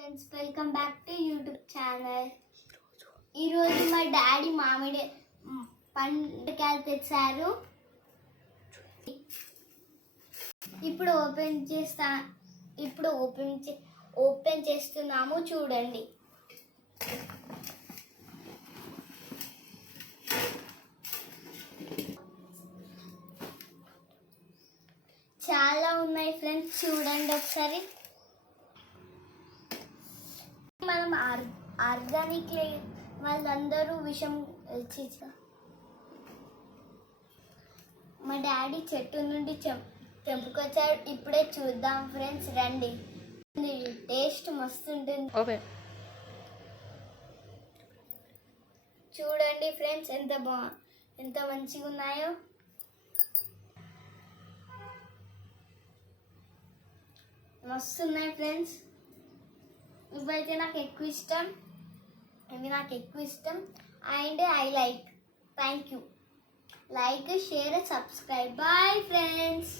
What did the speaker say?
Friends, welcome back to YouTube channel. ఈరోజు మా daddy మామిడి పండుకాయలు తెచ్చారు. ఇప్పుడు ఓపెన్ చేస్తున్నాము, చూడండి. చాలా ఉన్నాయి ఫ్రెండ్స్, చూడండి ఒకసారి. మనం ఆర్గానిక్ వాళ్ళందరూ విషం మా డాడీ చెట్టు నుండి తెంపుకొచ్చాడు. ఇప్పుడే చూద్దాం ఫ్రెండ్స్, రండి. టేస్ట్ మస్తు ఉంటుంది. చూడండి ఫ్రెండ్స్, ఎంత మంచిగా ఉన్నాయో. మస్తు ఉన్నాయి ఫ్రెండ్స్. ఇవైతే నాకు ఎక్కువ ఇష్టం, and I like. Thank you. Like, share, subscribe. Bye friends.